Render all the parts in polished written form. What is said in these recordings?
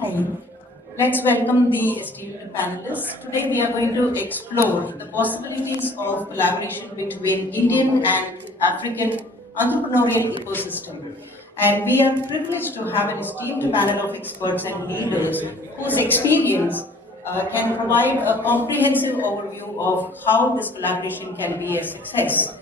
Hi. Let's welcome the esteemed panelists. Today we are going to explore the possibilities of collaboration between Indian and African entrepreneurial ecosystem. And we are privileged to have an esteemed panel of experts and leaders whose experience can provide a comprehensive overview of how this collaboration can be a success.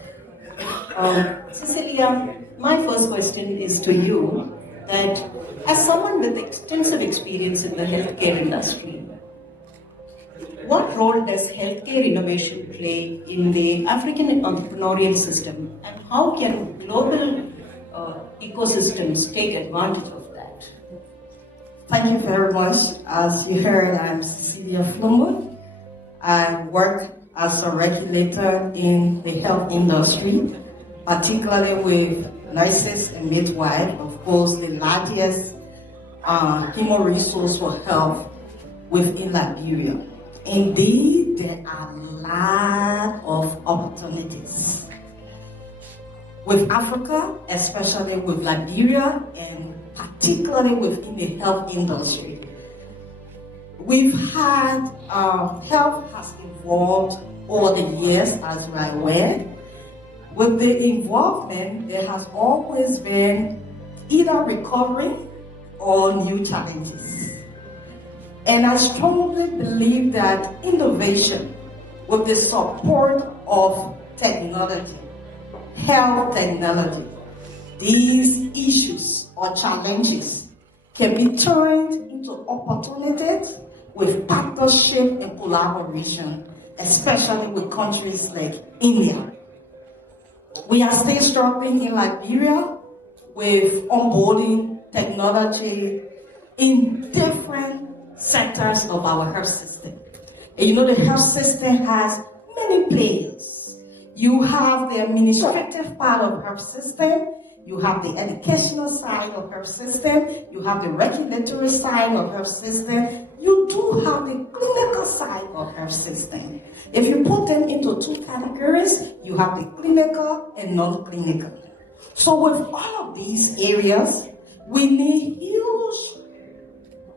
Cecilia, my first question is to you that as someone with extensive experience in the healthcare industry, what role does healthcare innovation play in the African entrepreneurial system and how can global ecosystems take advantage of that? Thank you very much. As you heard, I'm Cecilia Flomo. I work as a regulator in the health industry, particularly with nurses and midwives, of course, the largest human resource for health within Liberia. Indeed, there are a lot of opportunities. With Africa, especially with Liberia, and particularly within the health industry, we've had, health has evolved over the years, as we are aware. With the involvement, there has always been either recovery or new challenges. And I strongly believe that innovation, with the support of technology, health technology, these issues or challenges can be turned into opportunities with partnership and collaboration, especially with countries like India. We are still struggling in Liberia with onboarding technology in different sectors of our health system. And you know, the health system has many players. You have the administrative part of health system, you have the educational side of health system, you have the regulatory side of health system, you do have the clinical side of health system. If you put them into two categories, you have the clinical and non-clinical. So with all of these areas, we need huge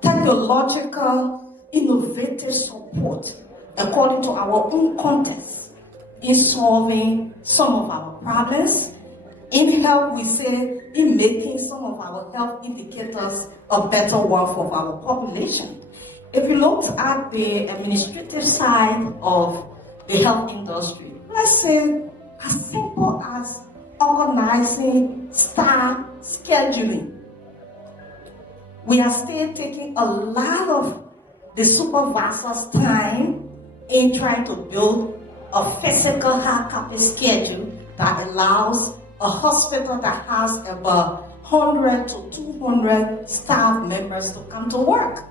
technological, innovative support according to our own context in solving some of our problems. In health, we say in making some of our health indicators a better one for our population. If you look at the administrative side of the health industry, let's say as simple as organizing staff scheduling. We are still taking a lot of the supervisor's time in trying to build a physical hard copy schedule that allows a hospital that has about 100 to 200 staff members to come to work.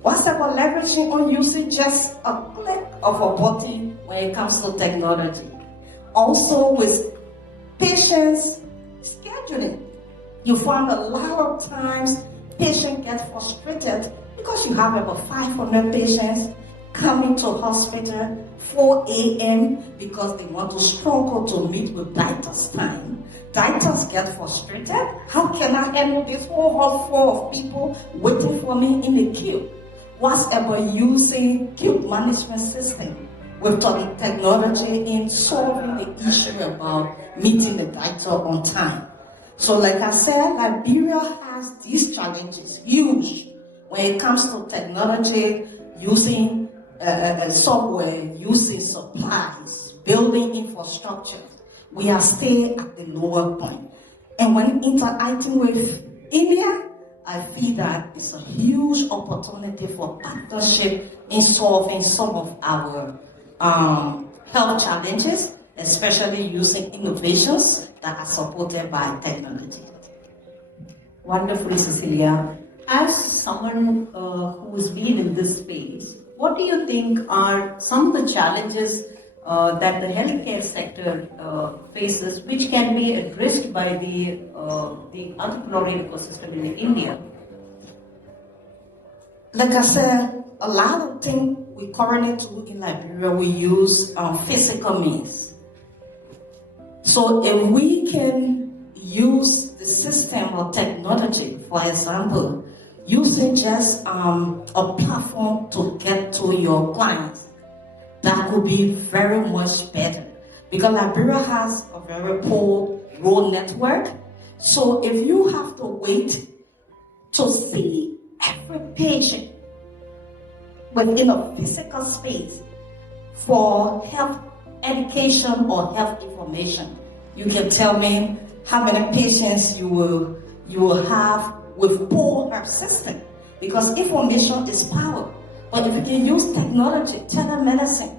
What's about leveraging on using just a click of a button when it comes to technology? Also with patients scheduling. You find a lot of times patients get frustrated because you have about 500 patients coming to hospital 4 a.m. because they want to struggle to meet with doctor's time. Doctors get frustrated. How can I handle this whole hall full of people waiting for me in the queue? What's about using queue management system with technology in solving the issue about meeting the doctor on time? So like I said, Liberia has these challenges, huge, when it comes to technology, using software, using supplies, building infrastructure. We are still at the lower point. And when interacting with India, I feel that it's a huge opportunity for partnership in solving some of our health challenges, especially using innovations that are supported by technology. Wonderful, Cecilia. As someone who's been in this space, what do you think are some of the challenges that the healthcare sector faces, which can be addressed by the entrepreneurial ecosystem in India? Like I said, a lot of things we currently do in Liberia, we use physical means. So if we can use the system or technology, for example, using just a platform to get to your clients. That could be very much better because Liberia has a very poor road network. So if you have to wait to see every patient within a physical space for health education or health information, you can tell me how many patients you will have with poor health system, because information is power. But if you can use technology, telemedicine,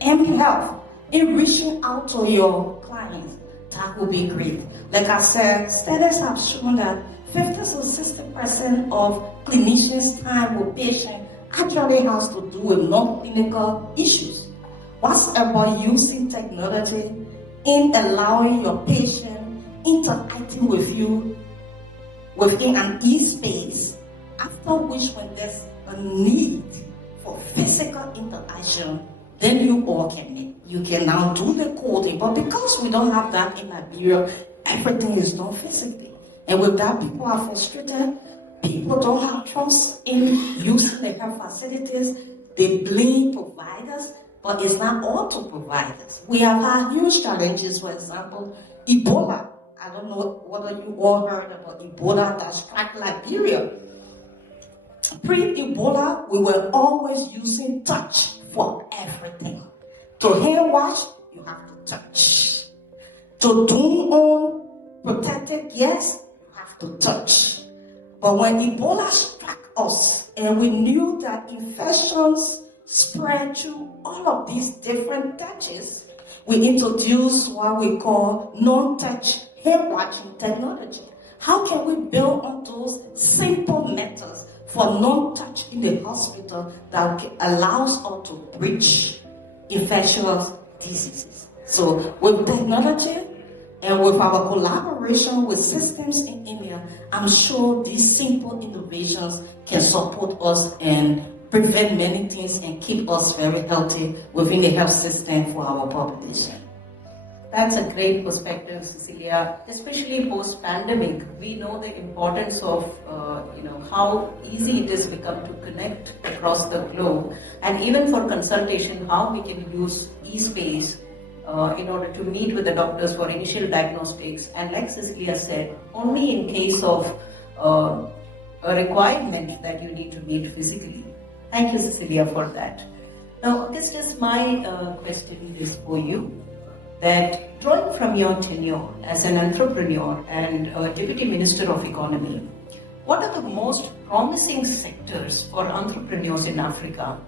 and health in reaching out to your clients, that will be great. Like I said, studies have shown that 50 to 60% of clinicians' time with patients actually has to do with non-clinical issues. What's about using technology in allowing your patient interacting with you within an e-space, after which when there's a need for physical interaction, then you all can make. You can now do the coding, but because we don't have that in Liberia, everything is done physically. And with that, people are frustrated. People don't have trust in using the health facilities. They blame providers, but it's not all to providers. We have had huge challenges, for example, Ebola. I don't know whether you all heard about Ebola that struck Liberia. Pre-Ebola, we were always using touch for everything. To hand wash, you have to touch. To do on protected gas, you have to touch. But when Ebola struck us, and we knew that infections spread through all of these different touches, we introduced what we call non-touch hand washing technology. How can we build on those simple methods for non-touch in the hospital that allows us to bridge infectious diseases? So with technology and with our collaboration with systems in India, I'm sure these simple innovations can support us and prevent many things and keep us very healthy within the health system for our population. That's a great perspective, Cecilia. Especially post-pandemic, we know the importance of how easy it has become to connect across the globe, and even for consultation, how we can use e-space in order to meet with the doctors for initial diagnostics. And like Cecilia said, only in case of a requirement that you need to meet physically. Thank you, Cecilia, for that. Now, Augustus, my question is for you. That drawing from your tenure as an entrepreneur and a Deputy Minister of Economy, what are the most promising sectors for entrepreneurs in Africa,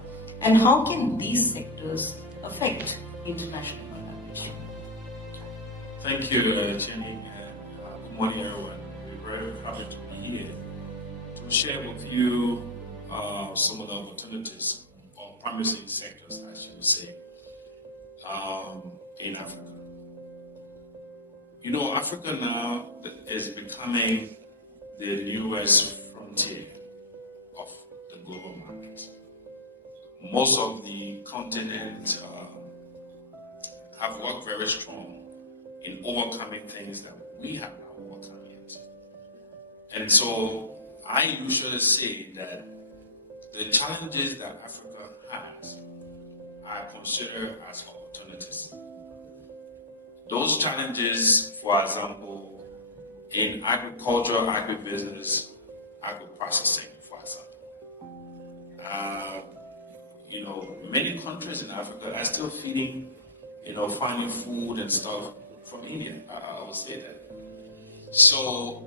and how can these sectors affect international collaboration? Thank you, Jenny, and good morning, everyone. We're very happy to be here to share with you some of the opportunities or promising sectors, I should say, in Africa. You know, Africa now is becoming the newest frontier of the global market. Most of the continent have worked very strong in overcoming things that we have not overcome yet. And so I usually say that the challenges that Africa has, I consider as opportunities. Those challenges, for example, in agriculture, agribusiness, agri-processing, for example. Many countries in Africa are still feeding, finding food and stuff from India. I would say that. So,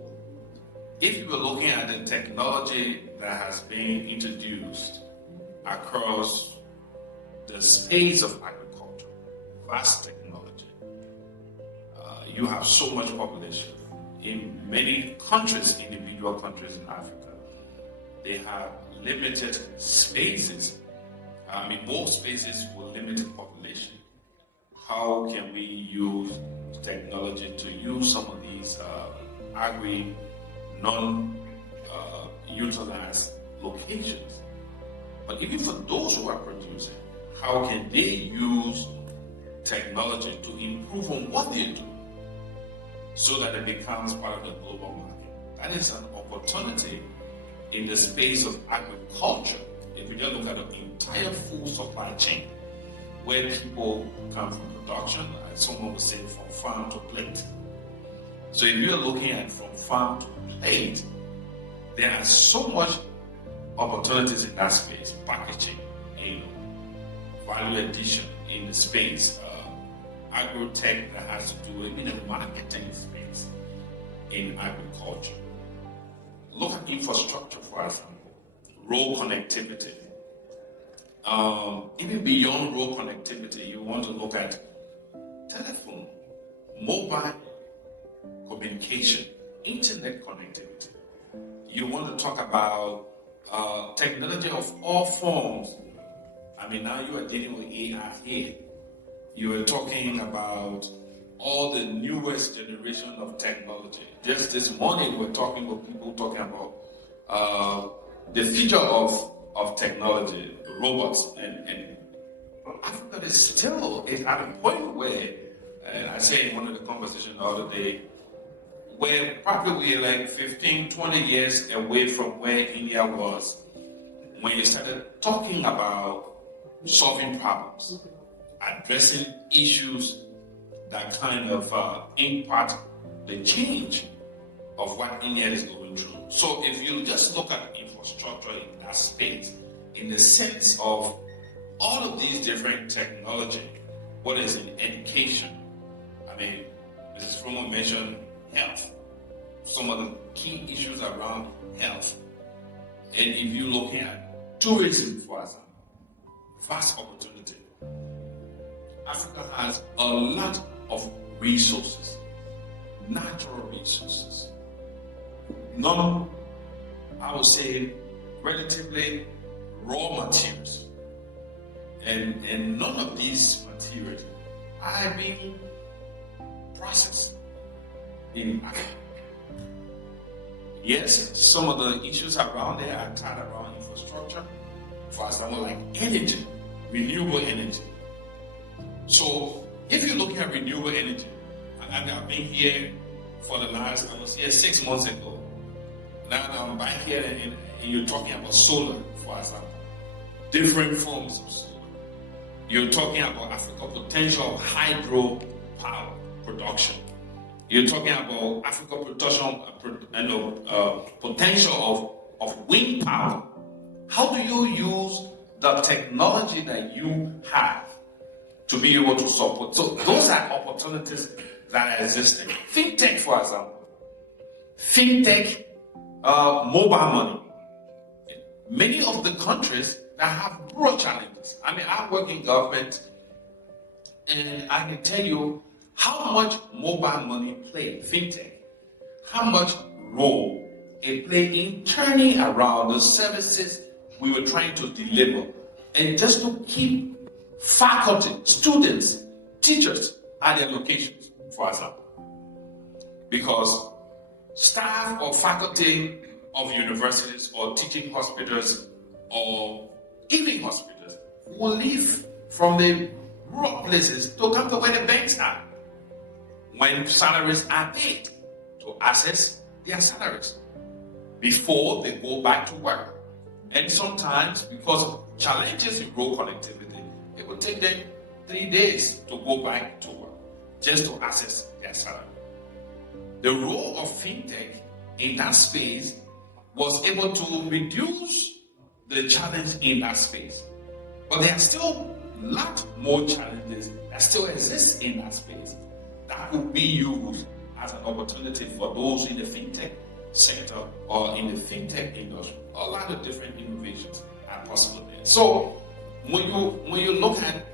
if you were looking at the technology that has been introduced across the space of agriculture, vast technology, you have so much population. In many countries, individual countries in Africa, they have limited spaces. More spaces with limited population. How can we use technology to use some of these non-utilized locations? But even for those who are producing, how can they use technology to improve on what they do so that it becomes part of the global market? That is an opportunity in the space of agriculture, if you just look at the entire food supply chain, where people come from production, as someone would say, from farm to plate. So if you're looking at from farm to plate, there are so much opportunities in that space, packaging, value addition in the space, agro-tech that has to do even the marketing space in agriculture. Look at infrastructure, for example, road connectivity. Even beyond road connectivity, you want to look at telephone, mobile communication, internet connectivity. You want to talk about technology of all forms. I mean, now you are dealing with AI here. You are talking about all the newest generation of technology. Just this morning, we're talking with people talking about the future of technology, robots, and Africa is still at a point where, and I said in one of the conversations the other day, where probably we're like 15, 20 years away from where India was when you started talking about solving problems, addressing issues that kind of impact the change of what India is going through. So if you just look at infrastructure in that space, in the sense of all of these different technology, what is in education? I mean, Mrs. Fromo mentioned health, some of the key issues around health. And if you're looking at tourism, for example, vast opportunity. Africa has a lot of resources, natural resources. None, I would say, relatively raw materials. And none of these materials are being processed in Africa. Yes, some of the issues around there are tied around infrastructure, for example, like energy, renewable energy. So if you're looking at renewable energy, and I've been here for the last, I was here 6 months ago. Now I'm back here and you're talking about solar, for example, different forms of solar. You're talking about Africa's potential of hydro power production. You're talking about Africa's potential of wind power. How do you use the technology that you have to be able to support? So those are opportunities that are existing. Fintech, for example. Fintech, mobile money. Many of the countries that have broad challenges. I mean, I work in government, and I can tell you how much mobile money play, fintech, how much role it played in turning around the services we were trying to deliver, and just to keep faculty, students, teachers at their locations, for example. Because staff or faculty of universities or teaching hospitals or even hospitals will leave from the rural places to come to where the banks are when salaries are paid, to access their salaries before they go back to work. And sometimes, because of challenges in road connectivity, it will take them 3 days to go back to work just to access their salary. The role of fintech in that space was able to reduce the challenge in that space. But there are still a lot more challenges that still exist in that space that could be used as an opportunity for those in the fintech sector or in the fintech industry. A lot of different innovations are possible there. So when you look at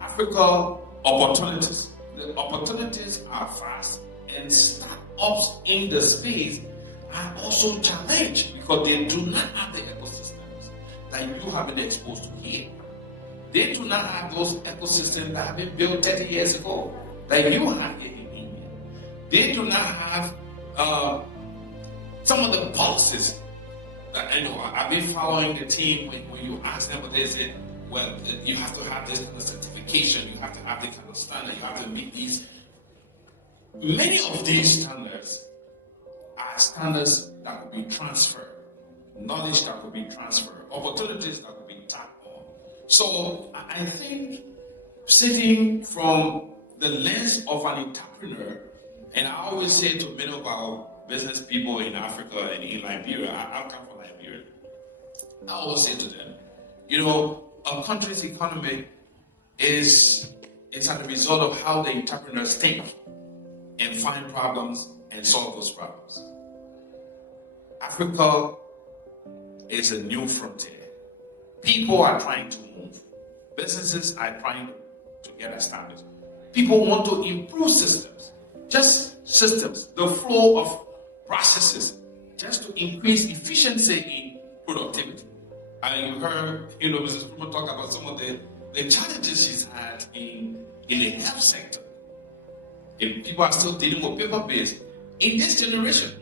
Africa opportunities, the opportunities are vast, and startups in the space are also challenged because they do not have the ecosystems that you have been exposed to here. They do not have those ecosystems that have been built 30 years ago that you have here in India. They do not have some of the policies that, I've been following the team when you ask them, but they say, well, you have to have this kind of certification, you have to have this kind of standard, you have to meet these. Many of these standards are standards that will be transferred knowledge that could be transferred, opportunities that could be tapped on. So I think sitting from the lens of an entrepreneur, and I always say to many of our business people in Africa and in Liberia, I come from Liberia, I always say to them, a country's economy is as a result of how the entrepreneurs think and find problems and solve those problems. Africa is a new frontier. People are trying to move. Businesses are trying to get established. People want to improve systems, just systems, the flow of processes, just to increase efficiency in productivity. And you heard, Mrs. Kuma talk about some of the challenges she's had in the health sector. If people are still dealing with paper-based, in this generation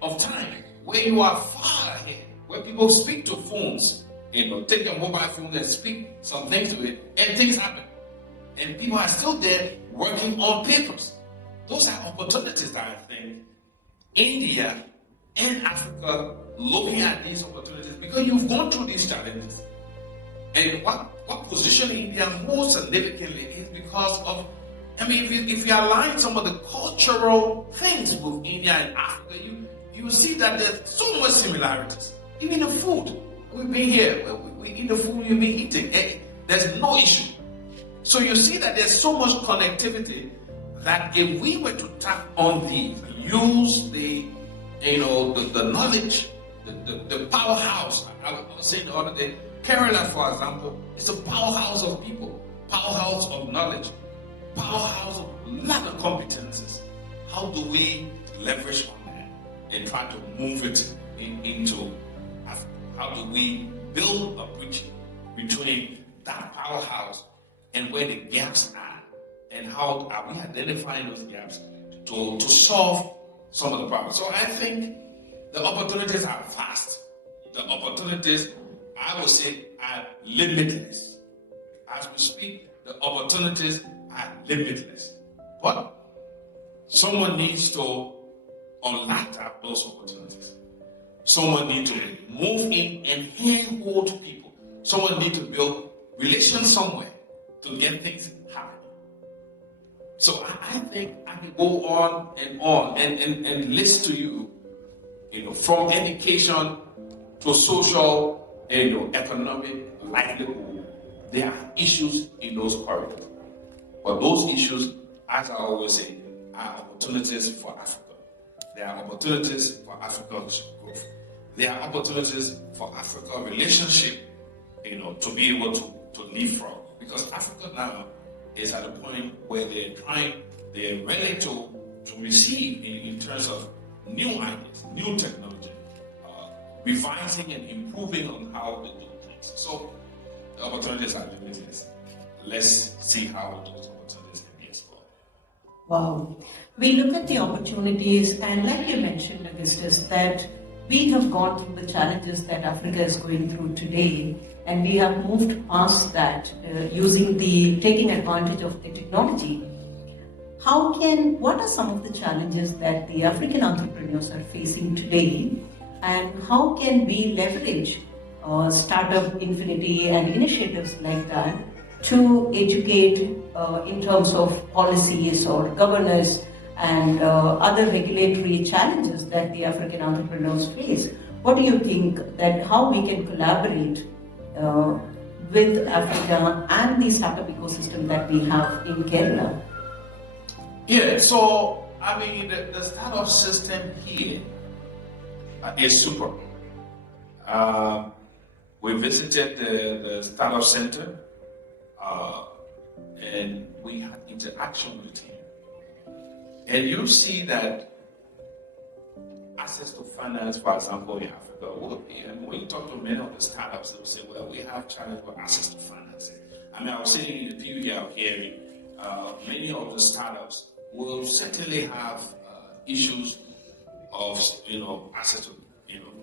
of time, where you are far ahead, where people speak to phones, take their mobile phones and speak some things to it, and things happen. And people are still there working on papers. Those are opportunities that I think India and Africa looking at these opportunities, because you've gone through these challenges. And what position India most significantly is because of, if you align some of the cultural things with India and Africa, you see that there's so much similarities. Even the food. We've been here, we eat the food we've been eating. There's no issue. So you see that there's so much connectivity that if we were to tap on these, use the knowledge, the powerhouse. I was saying the other day, Kerala, for example, is a powerhouse of people, powerhouse of knowledge, powerhouse of a lot of competences. How do we leverage on that and try to move it into Africa? How do we build a bridge between that powerhouse and where the gaps are? And how are we identifying those gaps to solve some of the problems? So I think the opportunities are vast. The opportunities, I would say, are limitless. As we speak, the opportunities are limitless. But someone needs to unlock those opportunities. Someone needs to move in and handhold people. Someone needs to build relations somewhere to get things happening. So I think I can go on and list to you, from education to social, economic livelihood, there are issues in those corridors. But those issues, as I always say, are opportunities for Africa. There are opportunities for Africa's growth. There are opportunities for Africa relationship, to be able to live from. Because Africa now is at a point where they're ready to receive in terms of new ideas, new technology, revising and improving on how they do things. So the opportunities are limitless. Let's see how those opportunities can be explored. Wow. We look at the opportunities, and like you mentioned, Augustus, that we have gone through the challenges that Africa is going through today, and we have moved past that taking advantage of the technology. What are some of the challenges that the African entrepreneurs are facing today, and how can we leverage Startup Infinity and initiatives like that to educate in terms of policies or governance and other regulatory challenges that the African entrepreneurs face? What do you think that how we can collaborate with Africa and the startup ecosystem that we have in Kerala? Yeah, so the startup system here is super. We visited the startup center and we had interaction with the team. And you see that access to finance, for example, in Africa, and when you talk to many of the startups, they'll say, well, we have challenges with access to finance. I was saying in the PUD out here, many of the startups will certainly have issues of, access to,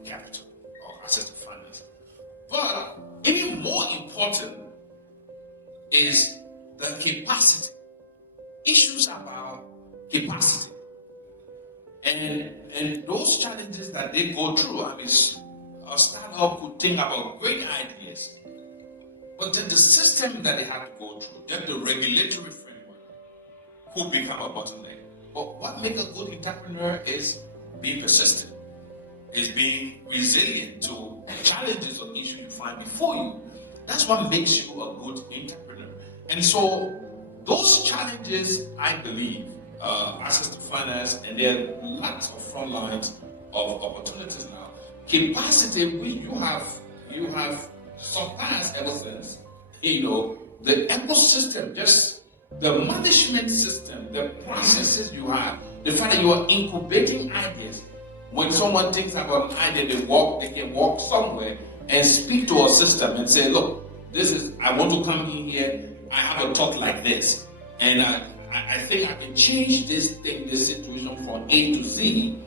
capital or access to finance. But even more important is the capacity. Issues about capacity. And those challenges that they go through, a startup could think about great ideas, but then the system that they have to go through, then the regulatory framework could become a bottleneck. But what makes a good entrepreneur is being persistent, is being resilient to challenges or issues you find before you. That's what makes you a good entrepreneur. And so those challenges, I believe, access to finance, and there are lots of front lines of opportunities now. Capacity, which you have surpassed ever since. The ecosystem, just the management system, the processes you have, the fact that you are incubating ideas. When someone thinks about an idea, they can walk somewhere and speak to a system and say, look, I want to come in here, I have a talk like this, and I think I can change this situation from A to Z.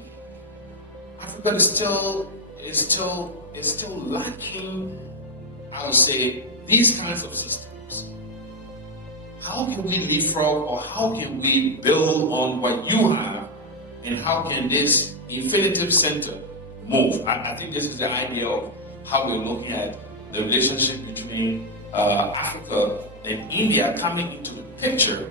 Africa is still lacking, I would say, these kinds of systems. How can we leapfrog, or how can we build on what you have, and how can this infinitive center move? I think this is the idea of how we're looking at the relationship between Africa and India coming into the picture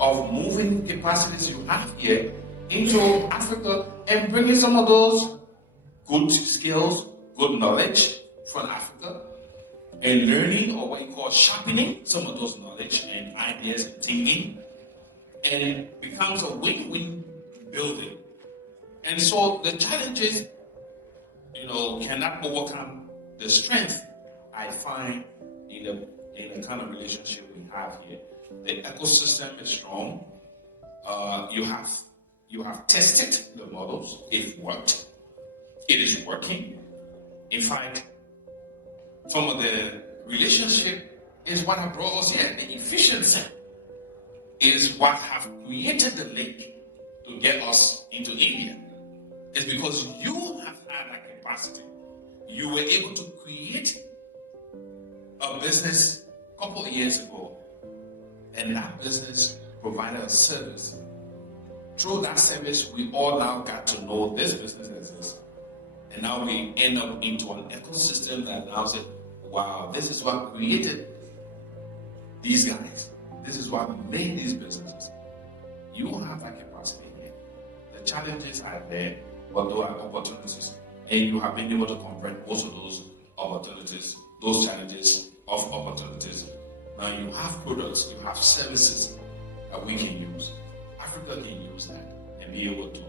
of moving capacities you have here into Africa and bringing some of those good skills, good knowledge from Africa, and learning, or what you call sharpening some of those knowledge and ideas and thinking, and it becomes a win-win building. And so the challenges, cannot overcome the strength I find in the kind of relationship we have here. The ecosystem is strong. You have tested the models. It worked. It is working. In fact, some of the relationship is what have brought us here. The efficiency is what have created the link to get us into India. It's because you have had that capacity. You were able to create a business a couple of years ago, and that business provided a service. Through that service, we all now got to know this business exists. And now we end up into an ecosystem that now says, wow, this is what created these guys. This is what made these businesses. You have that capacity here. The challenges are there, but there are opportunities. And you have been able to convert most of those opportunities, those challenges of opportunities. Now you have products, you have services that we can use. Africa can use that and be able to,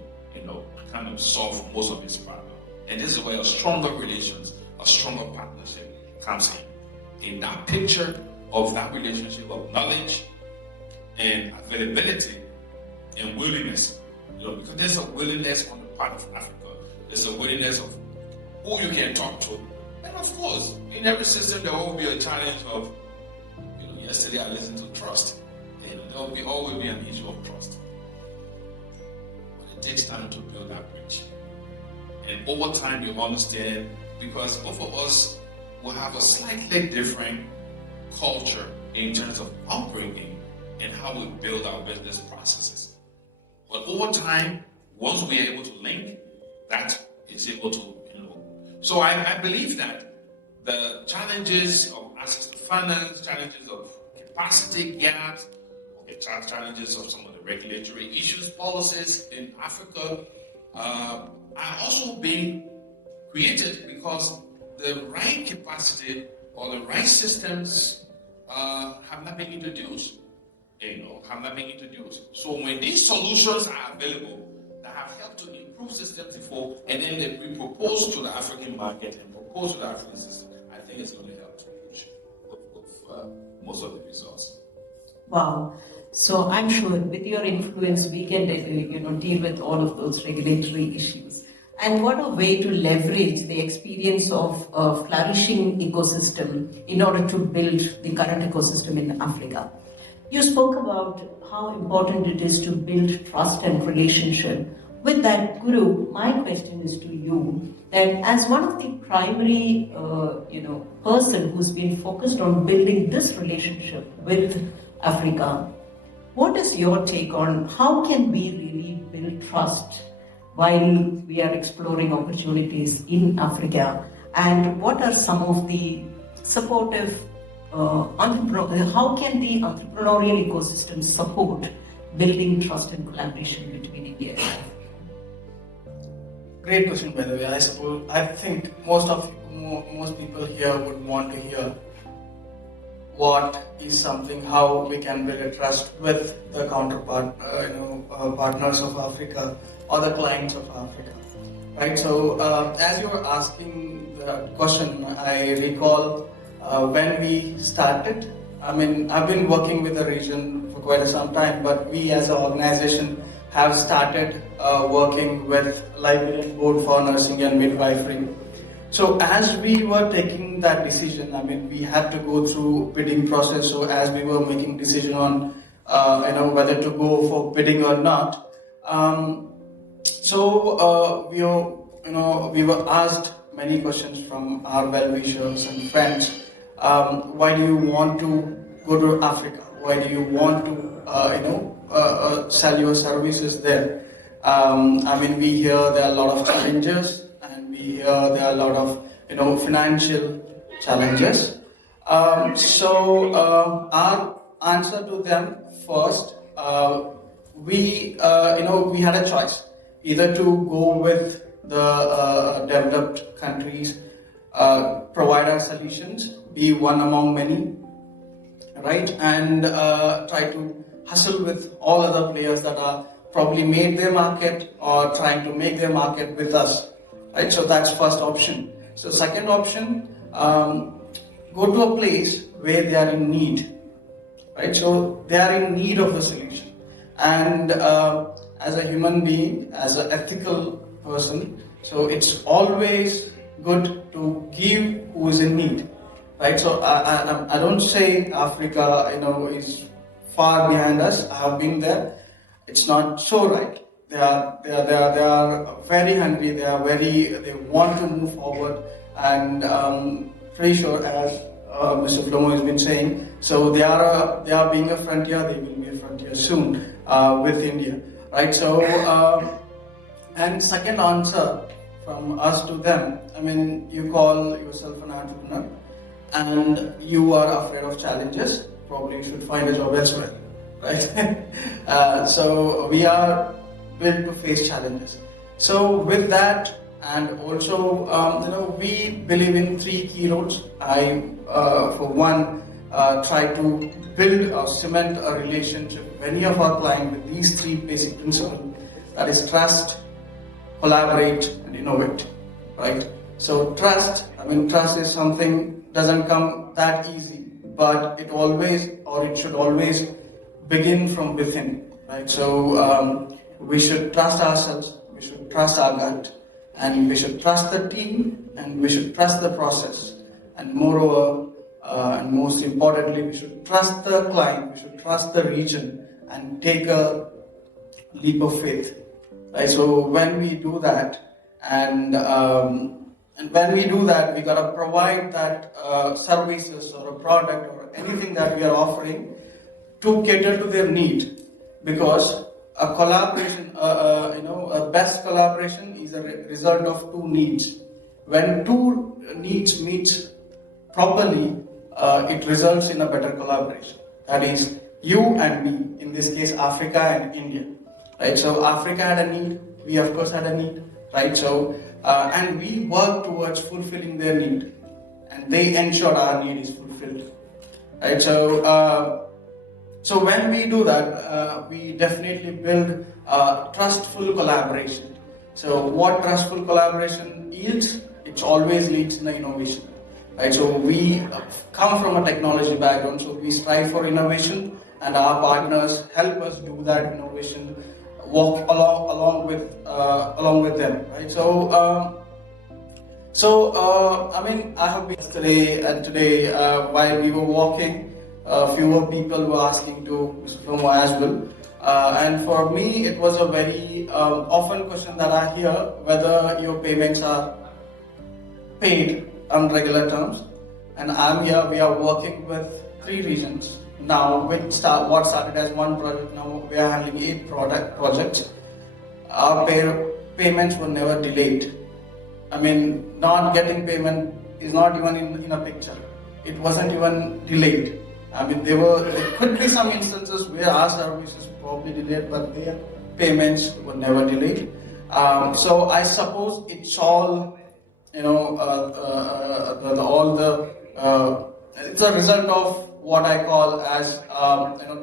kind of solve most of its problems. And this is where a stronger relations, a stronger partnership comes in. In that picture of that relationship of knowledge and availability and willingness, because there's a willingness on the part of Africa. There's a willingness of who you can talk to. And of course, in every system, there will be a challenge of, yesterday I listened to trust. And there will always be an issue of trust. But it takes time to build that bridge. And over time, you understand, because both of us will have a slightly different culture in terms of upbringing and how we build our business processes. But over time, once we are able to link, that is able to, So I believe that the challenges of access to finance, challenges of capacity gaps, challenges of some of the regulatory issues, policies in Africa are also being created because the right capacity or the right systems have not been introduced. So when these solutions are available that have helped to improve systems before, and then they be proposed to the African market and proposed to the African system, I think it's going to help to push most of the results. Wow. So I'm sure with your influence, we can deal with all of those regulatory issues. And what a way to leverage the experience of a flourishing ecosystem in order to build the current ecosystem in Africa. You spoke about how important it is to build trust and relationship. With that, Guru, my question is to you, that as one of the primary, person who's been focused on building this relationship with Africa, what is your take on how can we really build trust while we are exploring opportunities in Africa? And what are some of the supportive how can the entrepreneurial ecosystem support building trust and collaboration between India and Africa? Great question, by the way. I think most people here would want to hear what is something, how we can build a trust with the counterpart, partners of Africa or the clients of Africa, right? So, as you were asking the question, I recall when we started. I've been working with the region for quite some time, but we as an organization have started working with Liberian Board for Nursing and Midwifery. So as we were taking that decision, we had to go through bidding process. So as we were making decision on, whether to go for bidding or not, we were asked many questions from our well-wishers and friends. Why do you want to go to Africa? Why do you want to, sell your services there? We hear there are a lot of challenges. We hear there are a lot of financial challenges. Our answer to them first, we had a choice either to go with the developed countries, provide our solutions, be one among many, right, and try to hustle with all other players that are probably made their market or trying to make their market with us. Right, so that's first option. So second option, go to a place where they are in need. Right, so they are in need of the solution. And as a human being, as an ethical person, so it's always good to give who is in need. Right, so I don't say Africa, is far behind us. I have been there. It's not so right. They are very hungry. They want to move forward, and pretty sure, as Mr. Flomo has been saying, so they are being a frontier. They will be a frontier soon with India, right? So, and second answer from us to them. You call yourself an entrepreneur, and you are afraid of challenges. Probably you should find a job elsewhere, right? So we are built to face challenges. So with that, and also we believe in three key roles. I for one try to build or cement a relationship with many of our clients with these three basic principles, that is trust, collaborate and innovate, right? So trust is something doesn't come that easy, but it should always begin from within, right? So we should trust ourselves, we should trust our gut, and we should trust the team, and we should trust the process. And moreover, and most importantly, we should trust the client, we should trust the region, and take a leap of faith. Right? So when we do that, and when we do that, we gotta provide that services or a product or anything that we are offering to cater to their need, because a collaboration, a best collaboration is a result of two needs. When two needs meet properly, it results in a better collaboration. That is you and me, in this case Africa and India, right? So Africa had a need, we of course had a need, right? So and we work towards fulfilling their need, and they ensure our need is fulfilled, right? So when we do that, we definitely build trustful collaboration. So what trustful collaboration yields? It always leads in innovation, right? So we come from a technology background, so we strive for innovation, and our partners help us do that innovation, walk along with them, right? I have been yesterday and today while we were walking. Fewer people were asking to Mr. Flomo as well. And for me, it was a very often question that I hear, whether your payments are paid on regular terms. And I'm here, we are working with 3 regions. Now, what started as 1 project, now we are handling 8 projects. Our payments were never delayed. I mean, not getting payment is not even in a picture. It wasn't even delayed. I mean, there could be some instances where our services probably delayed, but their payments were never delayed. So I suppose it's all, it's a result of what I call as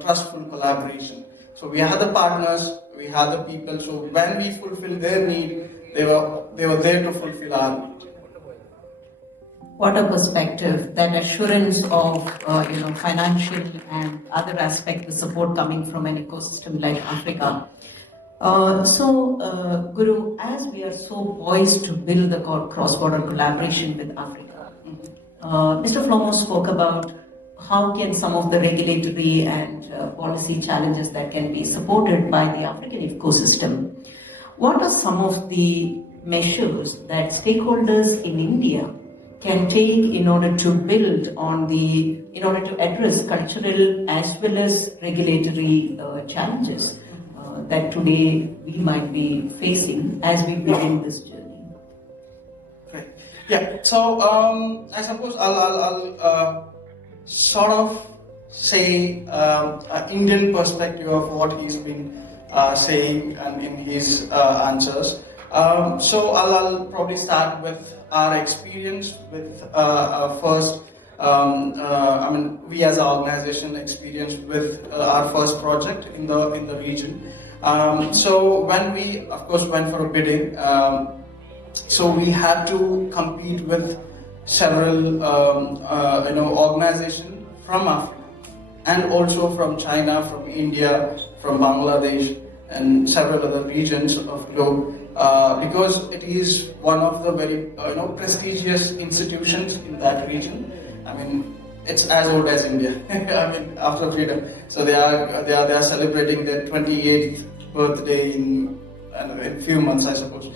trustful collaboration. So we had the partners, we had the people. So when we fulfilled their need, they were there to fulfill our need. What a perspective! That assurance of financial and other aspect, the support coming from an ecosystem like Africa. Guru, as we are so poised to build the cross-border collaboration with Africa, Mr. Flomo spoke about how can some of the regulatory and policy challenges that can be supported by the African ecosystem. What are some of the measures that stakeholders in India can take in order to address cultural as well as regulatory challenges that today we might be facing as we begin this journey? Right. Yeah. So I suppose I'll sort of say an Indian perspective of what he's been saying and in his answers. So I'll probably start with our experience with first. We as an organization experienced with our first project in the region. So when we, of course, went for a bidding, so we had to compete with several, organizations from Africa and also from China, from India, from Bangladesh, and several other regions of globe. Because it is one of the very prestigious institutions in that region. I mean, it's as old as India. I mean, after freedom, so they are celebrating their 28th birthday in a few months, I suppose.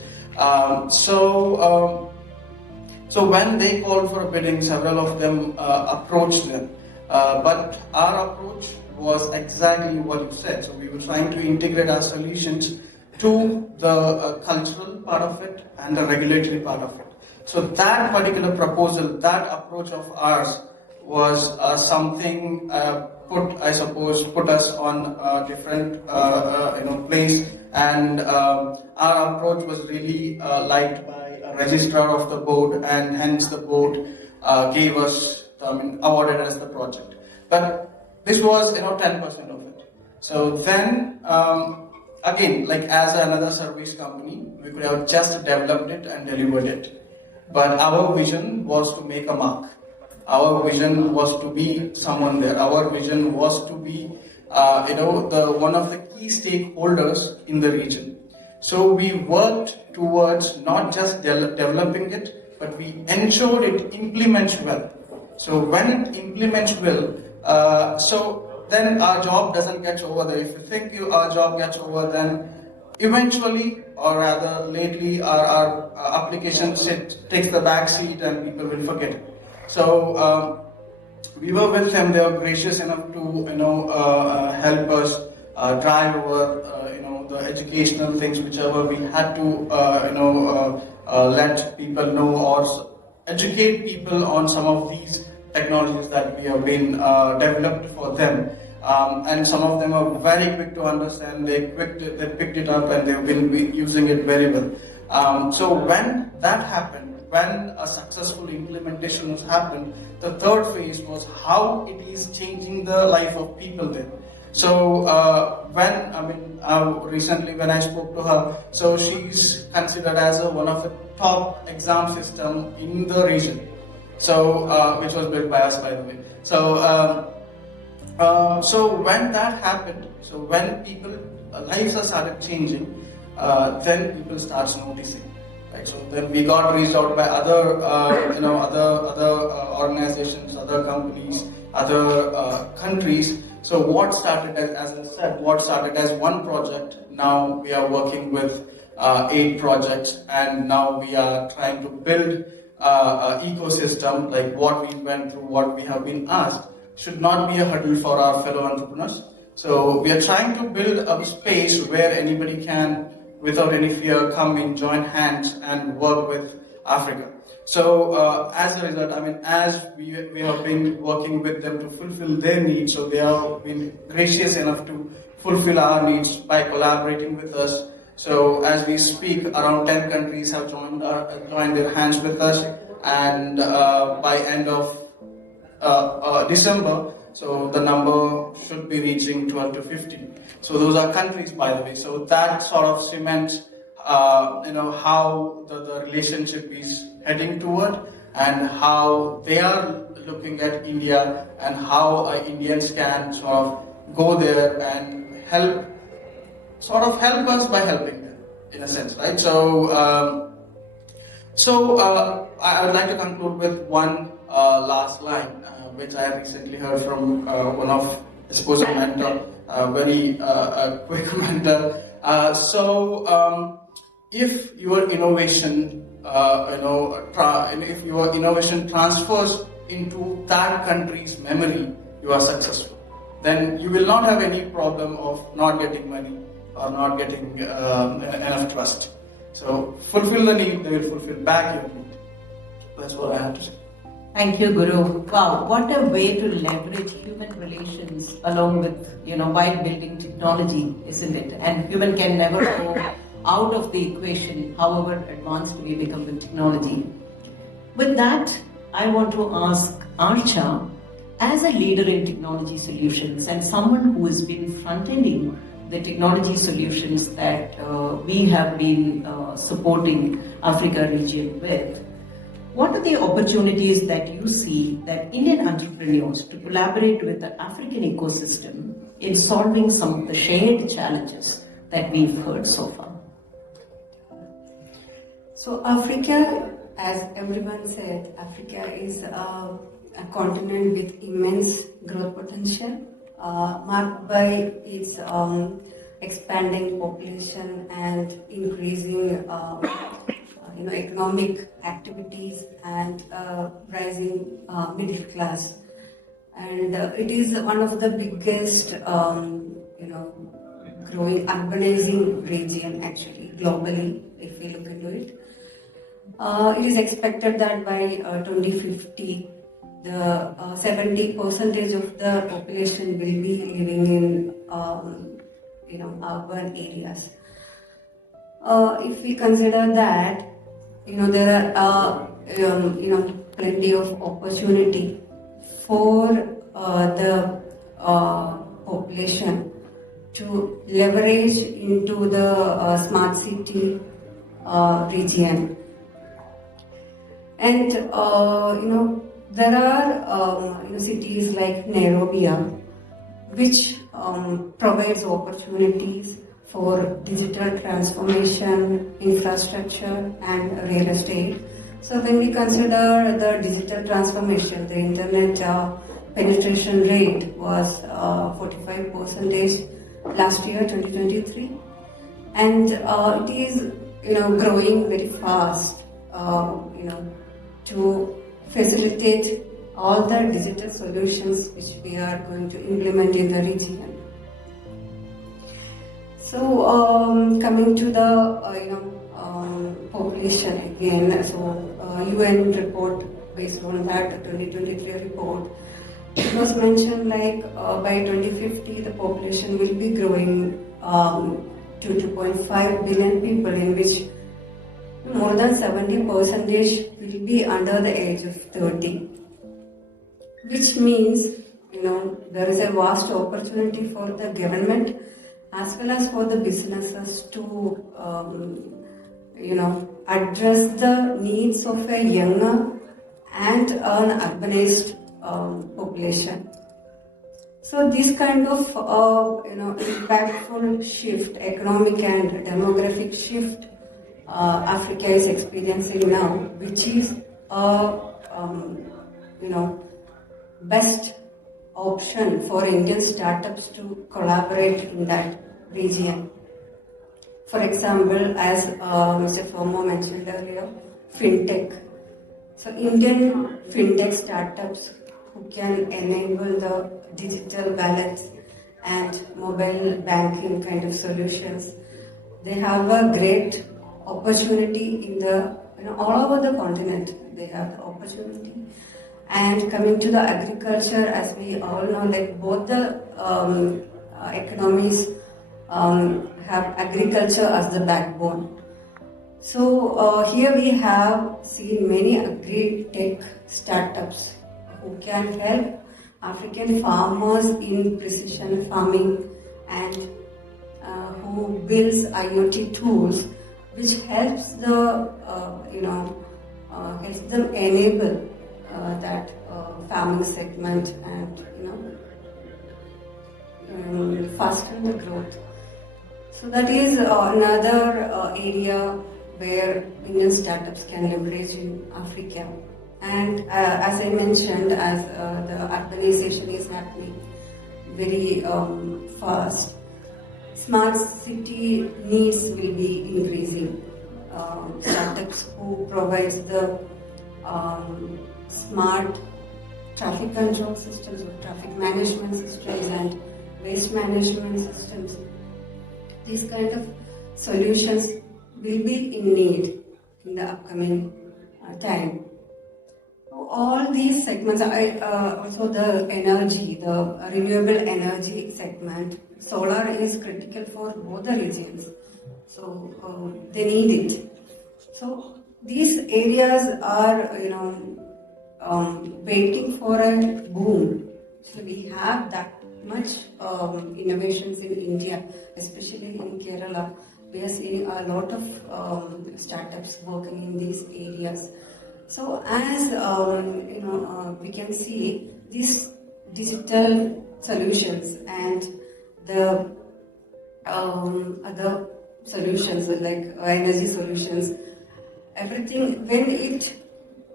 So when they called for a bidding, several of them approached them, but our approach was exactly what you said. So we were trying to integrate our solutions to the cultural part of it and the regulatory part of it. So that particular proposal, that approach of ours was something put us on a different place, and our approach was really liked by a registrar of the board, and hence the board gave us, awarded us the project. But this was 10% of it. So then. Again, like as another service company, we could have just developed it and delivered it. But our vision was to make a mark. Our vision was to be someone there. Our vision was to be, one of the key stakeholders in the region. So we worked towards not just developing it, but we ensured it implements well. So when it implements well, then our job doesn't get over there. If you think our job gets over, then eventually, or rather lately, our application takes the back seat and people will forget it. So we were with them. They were gracious enough to help us drive over the educational things, whichever we had to let people know or educate people on some of these technologies that we have been developed for them, and some of them are very quick to understand. They picked it up and they've been using it very well. So when that happened, when a successful implementation has happened, the third phase was how it is changing the life of people there. So recently when I spoke to her, so she's considered as one of the top exam system in the region. So, which was built by us, by the way. So when that happened, so when people lives are started changing, then people starts noticing, right? So then we got reached out by other organizations, other companies, other countries. So what started as I said, what started as one project, now we are working with 8 projects, and now we are trying to build ecosystem. Like what we went through, what we have been asked, should not be a hurdle for our fellow entrepreneurs. So we are trying to build a space where anybody can, without any fear, come in, join hands and work with Africa. So as a result, I mean, as we have been working with them to fulfill their needs, so they have been gracious enough to fulfill our needs by collaborating with us. So as we speak, around 10 countries have joined their hands with us, and by end of December, so the number should be reaching 12 to 15. So those are countries, by the way. So that sort of cements, how the relationship is heading toward, and how they are looking at India, and how Indians can sort of go there and help us by helping them, in a sense, right? So I would like to conclude with one last line, which I recently heard from one of, I suppose, a mentor, very quick mentor. If your innovation, if your innovation transfers into that country's memory, you are successful. Then you will not have any problem of not getting money or not getting enough trust. So fulfill the need, they will fulfill back your need. That's what I have to say. Thank you, Guru. Wow, what a way to leverage human relations along with, while building technology, isn't it? And human can never go out of the equation, however advanced we become with technology. With that, I want to ask Archa, as a leader in technology solutions and someone who has been front-ending the technology solutions that we have been supporting Africa region with, what are the opportunities that you see that Indian entrepreneurs to collaborate with the African ecosystem in solving some of the shared challenges that we've heard so far? So Africa, as everyone said, Africa is a continent with immense growth potential, marked by its expanding population and increasing economic activities and rising middle class. And it is one of the biggest, growing urbanizing region actually globally, if we look into it. It is expected that by 2050, the 70% of the population will be living in, urban areas. If we consider that, there are, plenty of opportunity for the population to leverage into the smart city region. And, there are, cities like Nairobi, which provides opportunities for digital transformation, infrastructure, and real estate. So when we consider the digital transformation, the internet penetration rate was 45% last year, 2023, and it is growing very fast. To facilitate all the digital solutions which we are going to implement in the region. So coming to the population again, so UN report based on that 2023 report, it was mentioned like by 2050 the population will be growing to 2.5 billion people, in which more than 70% will be under the age of 30, which means there is a vast opportunity for the government as well as for the businesses to address the needs of a younger and an urbanized population. So this kind of impactful shift, economic and demographic shift, Africa is experiencing now, which is best option for Indian startups to collaborate in that region. For example, as Mr. Fomo mentioned earlier, fintech. So Indian fintech startups who can enable the digital wallets and mobile banking kind of solutions, they have a great opportunity in the all over the continent they have the opportunity. And coming to the agriculture, as we all know, like both the economies have agriculture as the backbone. So here we have seen many agri-tech startups who can help African farmers in precision farming and who builds IoT tools, which helps the helps them enable that farming segment and fasten the growth. So that is another area where Indian startups can leverage in Africa. And as I mentioned, as the urbanization is happening very fast, smart city needs will be increasing. Startups who provides the smart traffic control systems or traffic management systems and waste management systems, these kind of solutions will be in need in the upcoming time. All these segments, also the energy, the renewable energy segment, solar is critical for both the regions. So they need it. So these areas are, waiting for a boom. So we have that much innovations in India, especially in Kerala. We are seeing a lot of startups working in these areas. So as we can see, these digital solutions and the other solutions like energy solutions, everything, when it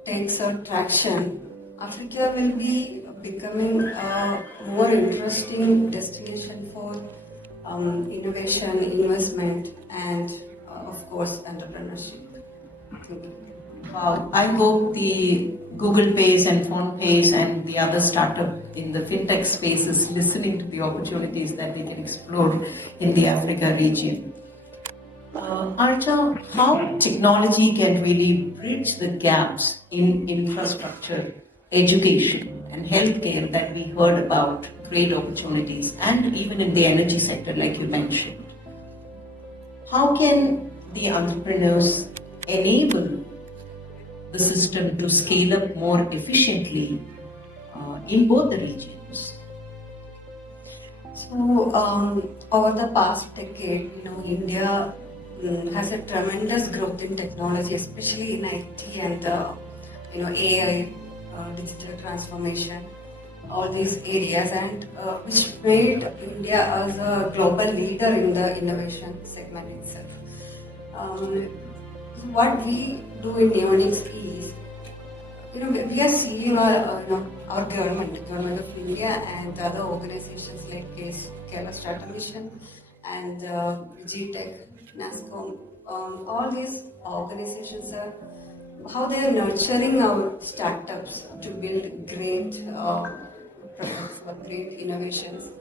takes a traction, Africa will be becoming a more interesting destination for innovation, investment, and of course entrepreneurship. Thank you. I hope the Google Pays and Phone Pays and the other startup in the fintech space is listening to the opportunities that we can explore in the Africa region. Archa, how technology can really bridge the gaps in infrastructure, education, and healthcare that we heard about, great opportunities, and even in the energy sector, like you mentioned. How can the entrepreneurs enable the system to scale up more efficiently in both the regions? So over the past decade, India has a tremendous growth in technology, especially in IT and AI, digital transformation, all these areas, and which made India as a global leader in the innovation segment itself. What we do in Neonicz is, we are seeing our government of India and other organizations like Kerala Startup Mission and GTech, NASCOM, all these organizations are how they are nurturing our startups to build great products or great innovations.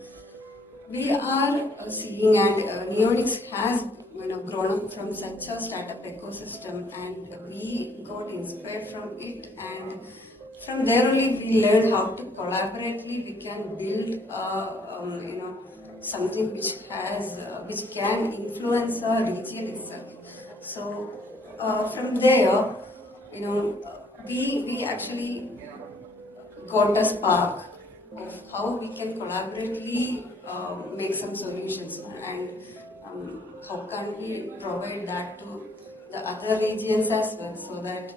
We are seeing, and Neonicz has grown up from such a startup ecosystem, and we got inspired from it, and from there only we learned how to collaboratively we can build something which can influence a region itself. So from there, we actually got a spark of how we can collaboratively make some solutions, and how can we provide that to the other regions as well, so that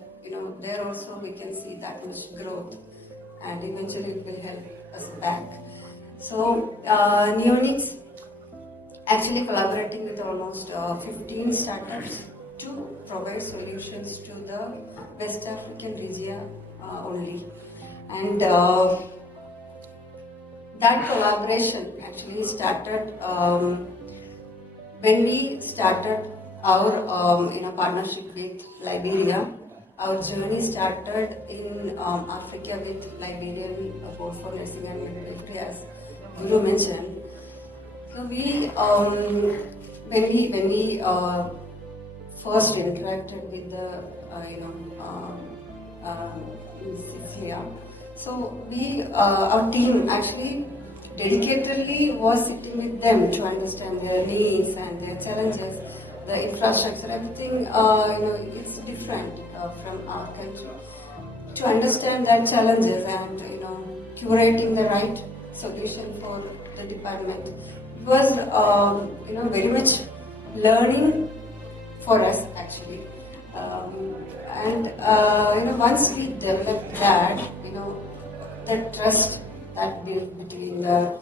there also we can see that much growth, and eventually it will help us back. So Neonicz actually collaborating with almost 15 startups to provide solutions to the West African region only, and that collaboration actually started when we started our partnership with Liberia. Our journey started in Africa with Liberian Board for Nursing and Midwifery, as Guru mentioned. So when we first interacted with the in Sicilia. So our team actually dedicatedly was sitting with them to understand their needs and their challenges, the infrastructure, everything. It's different from our country. To understand that challenges and curating the right solution for the department was very much learning for us actually. Once we developed that, the trust that built between the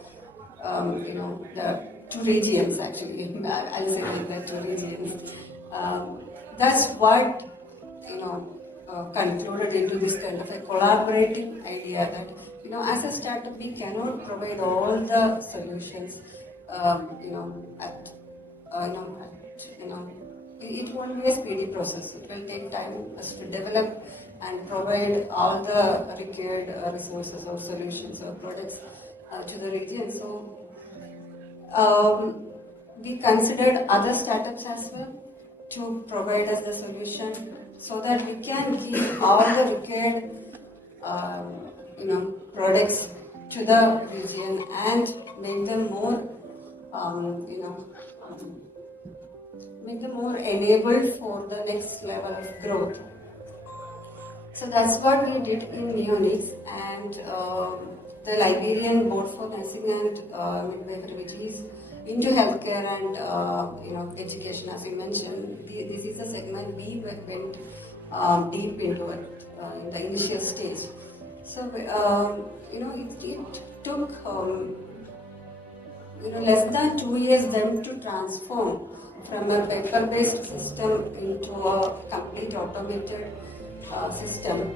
two regions actually, I'll say like the two regions. That's what concluded into this kind of a collaborative idea that as a startup we cannot provide all the solutions. It won't be a speedy process. It will take time us to develop and provide all the required resources or solutions or products to the region. So we considered other startups as well to provide us the solution so that we can give all the required products to the region and make them more enabled for the next level of growth. So that's what we did in Neonicz, and the Liberian Board for Nursing and Midwifery, which is into healthcare and education, as you mentioned. This is a segment we went deep into it in the initial stage. So it took less than 2 years then to transform from a paper-based system into a complete automated system,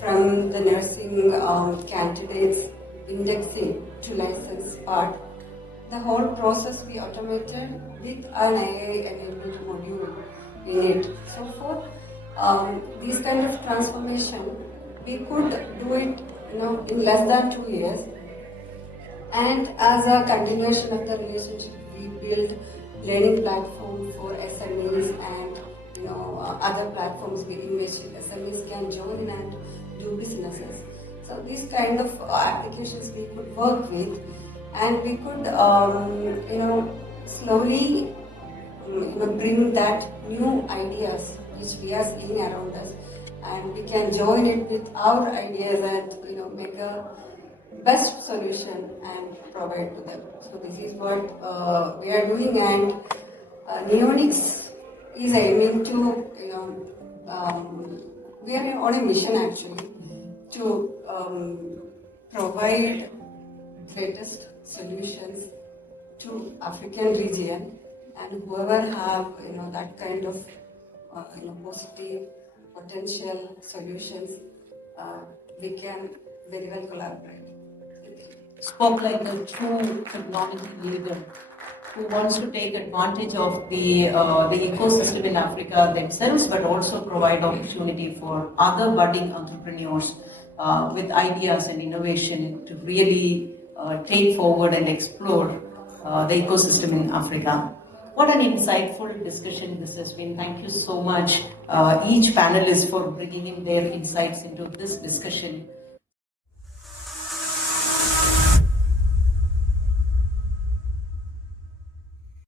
from the nursing candidates indexing to license part. The whole process we automated with an AI-enabled module in it. So for this kind of transformation, we could do it in less than 2 years. And as a continuation of the relationship, we built learning platform for SMEs and other platforms in which SMEs can join and do businesses. So these kind of applications we could work with, and we could slowly bring that new ideas which we are seeing around us, and we can join it with our ideas and make a best solution and provide to them. So this is what we are doing, and Neonicz is aiming to, we are on a mission actually to provide greatest solutions to African region, and whoever have that kind of positive potential solutions, we can very well collaborate. Spoke like a true technology leader who wants to take advantage of the ecosystem in Africa themselves, but also provide opportunity for other budding entrepreneurs with ideas and innovation to really take forward and explore the ecosystem in Africa. What an insightful discussion this has been. Thank you so much, each panelist, for bringing in their insights into this discussion.